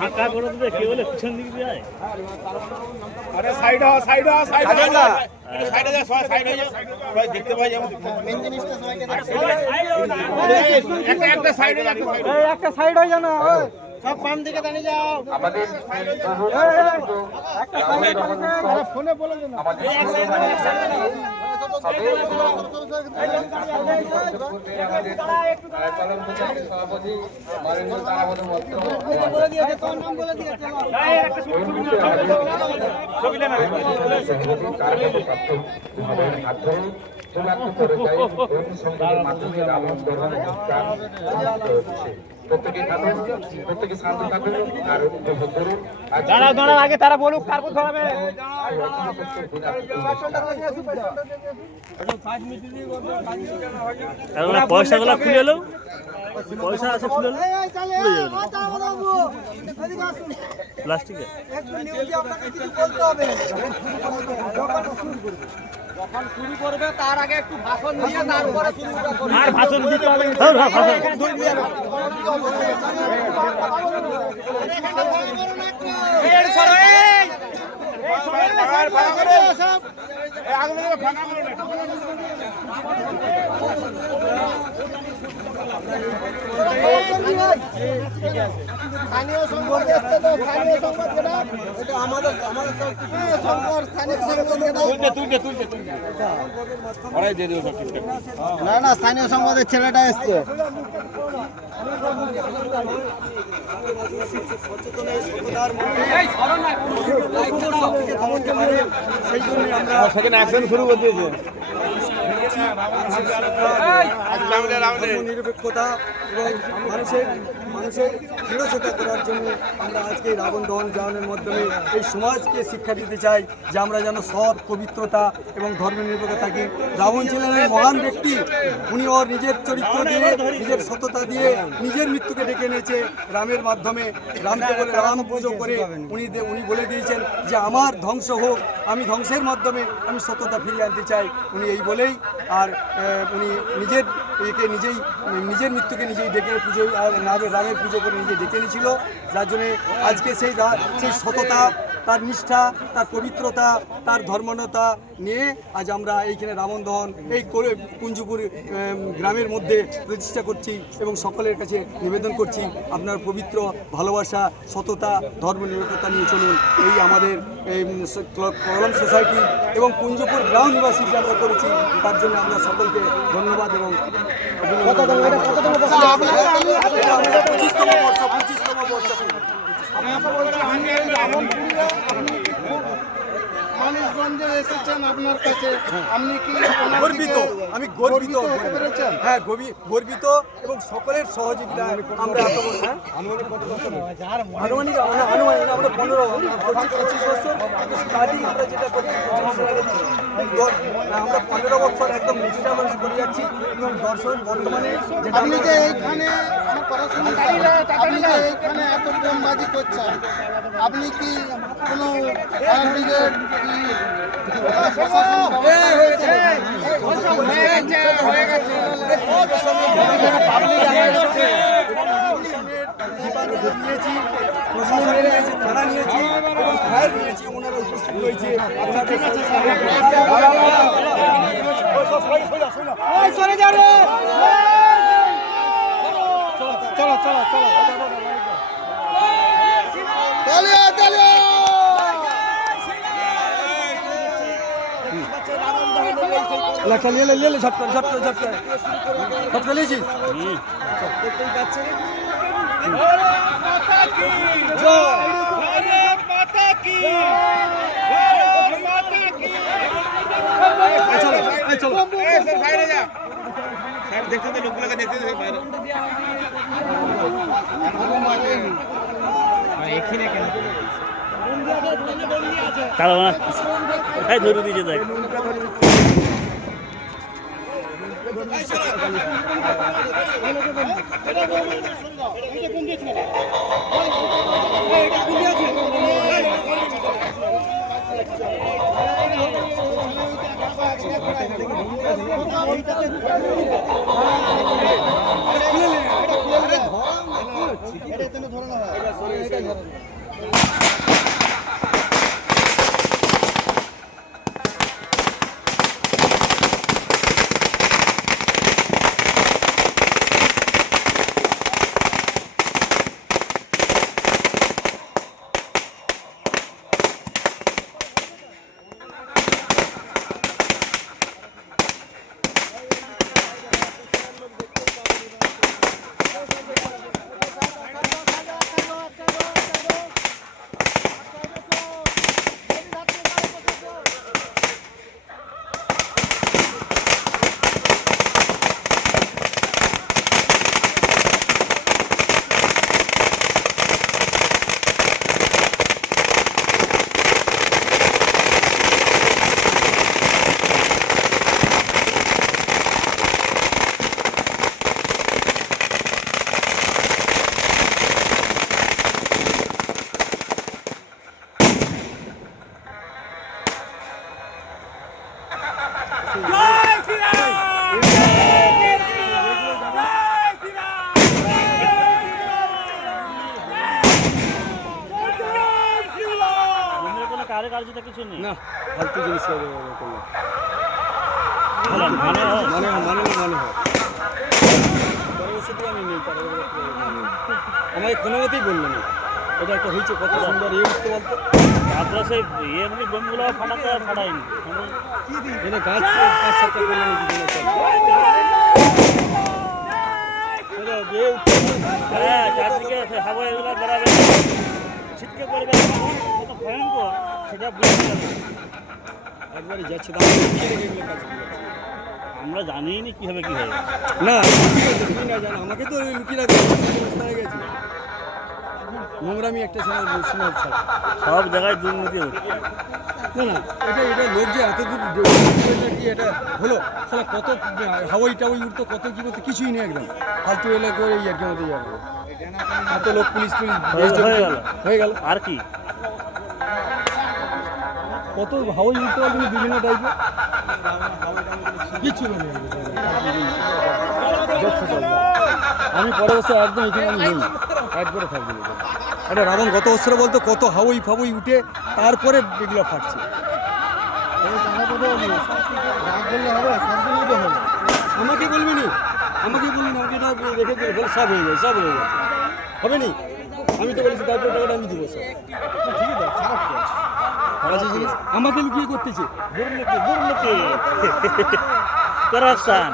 ফাঁকা করে দেবে কে বলে পিছন দিক দিয়ে আরে সাইড হ সাইড হ সাইড হ সাইডে যা সাইড হয়ে যা সবাই দেখতে পাই যেমন মেন জিনিসটা সবাইকে একটা সাইড হয়ে যা একটা সাইড হয়ে যা না সব বাম দিকে দাঁড়িয়ে যাও আমাদের একটা সাইড আরে ফোনে বলে দেন আমাদের সভাপতি মাননীয় তারাপদ মন্ত্র বলে দিয়েছে তোর নাম বলে দিয়েছে মাধ্যমে রাবণ দহন প্রত্যেকে থাকুন, প্রত্যেকে শান্ত থাকুন আর উপভোগ করুন। দাঁড়াও আগে তারা বলুক তারপর ধরাবে। পয়সাগুলো খুলে এলো, পয়সা আছে খুলে এলো প্লাস্টিকে। যখন শুরু করবে তার আগে একটু ভাষণ দিয়ে তারপরে শুরুটা করবে। আর ভাষণ দিতে হবে না, স্থানীয় সংবাদ আসছে তো, স্থানীয় সংবাদ যেটা এটা আমাদের সংবাদ স্থানীয় না স্থানীয় সংবাদের ছেলেটা এসছে। শুরু করে দিয়েছে নিরপেক্ষতা এবং মানুষের দৃঢ়তা করার জন্য আমরা আজকে রাবণ দহন জাহানের মাধ্যমে এই সমাজকে শিক্ষা দিতে চাই যে আমরা যেন সৎ পবিত্রতা এবং ধর্মনিরপেক্ষ থাকি। রাবণ ছিলেন এক মহান ব্যক্তি, উনি ওর নিজের চরিত্র দিয়ে, নিজের সততা দিয়ে নিজের মৃত্যুকে ডেকে এনেছে রামের মাধ্যমে। রামকে বলে রাম পুজো করে উনি বলে দিয়েছেন যে আমার ধ্বংস হোক, আমি ধ্বংসের মাধ্যমে আমি সততা ফিরিয়ে আনতে চাই। উনি এই বলেই আর উনি নিজের মৃত্যুকে নিজেই ডেকে পুজো রামের পুজো করে নিজে ডেকে নিয়েছিল, যার জন্যে আজকে সেই সততা, তার নিষ্ঠা, তার পবিত্রতা, তার ধর্মনতা নিয়ে আজ আমরা এইখানে রাবণ দহন এই কুঞ্জপুর গ্রামের মধ্যে প্রতিষ্ঠা করছি এবং সকলের কাছে নিবেদন করছি আপনার পবিত্র ভালোবাসা, সততা, ধর্মনিরপেক্ষতা নিয়ে চলুন। এই আমাদের কলম সোসাইটি এবং কুঞ্জপুর গ্রাম নিবাসী যে আমরা করেছি তার জন্য আমরা সকলকে ধন্যবাদ এবং মানুষগঞ্জে এসেছেন আপনার কাছে, আপনি কি গর্বিত? আমি গর্বিত, হ্যাঁ গর্বিত এবং সকলের সহযোগিতা আমরা আনুমানিক আমরা 15-25 বছর স্টার্টিং আমরা যেটা করি আমরা 15 বছর একদম নিষ্ঠা মানুষ করে যাচ্ছি এবং দর্শন বর্তমানে আপনি যে এইখানে পড়াশোনা আপনি যে এইখানে এত বোমবাজি করছেন, আপনি কি কোনো ফায়ার ব্রিগেড প্রশাসনের কাছে থানা নিয়েছি এবং ফায়ার নিয়েছি, ওনারা উপস্থিত রয়েছে। চলো ले झटका लीजिए चलो देखते लोग देखते ধরে দিয়েছে দেখ এইটাতে কার্যতা কিছু নেই। না ফালতু জিনিস করলে মানে হয়। মানে হয় পরবর্তীতে আমি নেই তার আমাকে কোনো মতেই বললো না এটা একটা হয়েছে কত সুন্দর উঠতে বলতো তারপরে সেই এমনি বোমগুলো ফাটাতে আর ফাটায়নি। এটা গাছ 5-7টা করলে নাকি হ্যাঁ, চারদিকে হাওয়া এগুলো বেড়াবে, ছিটকে পড়বে, কত ভয়ঙ্কর সেটা বুঝতে যাবে। একবারে যাচ্ছে তাহলে লুকিয়ে রেখে এগুলো কাজ করে। আমরা জানিই নি কী হবে কী হবে। না ঠিক আছে তুই না জান আমাকে তো লুকিয়ে রাখবে অবস্থা হয়ে গেছে নোংরামি একটা সময় ছাড়া সব জায়গায় দুর্নীতি হচ্ছে। না না এটা লোক যে এত দূর কি এটা হলো তাহলে কত হাওয়াই টাওয়াই উঠতো কত কী করতো কিছুই নেই একদম ফালতু এলে করে এই আর কি মতো যাবে এত লোক পুলিশ হয়ে গেল আর কি কত হাওয়াই উঠতে পারবে বিভিন্ন টাইপের কিচ্ছু নেই আমি পরের বছর একদম এখানে আমি নেই একবারে থাকবো এটা রাবণ গত বছরে বলতো কত হাওয়াই ফাওয়াই উঠে তারপরে এগুলো ফাটছে আমাকে বলবি নি আমাকে এটা রেখে দিলে বলে সব হয়ে যায় হবে নি আমি তো বলেছি তারপরে টাকাটা আমি দিব স্যার ঠিক আছে খারাপ জিনিস আমাকে লুকিয়ে করতেছে দুর্নীতি করাপশন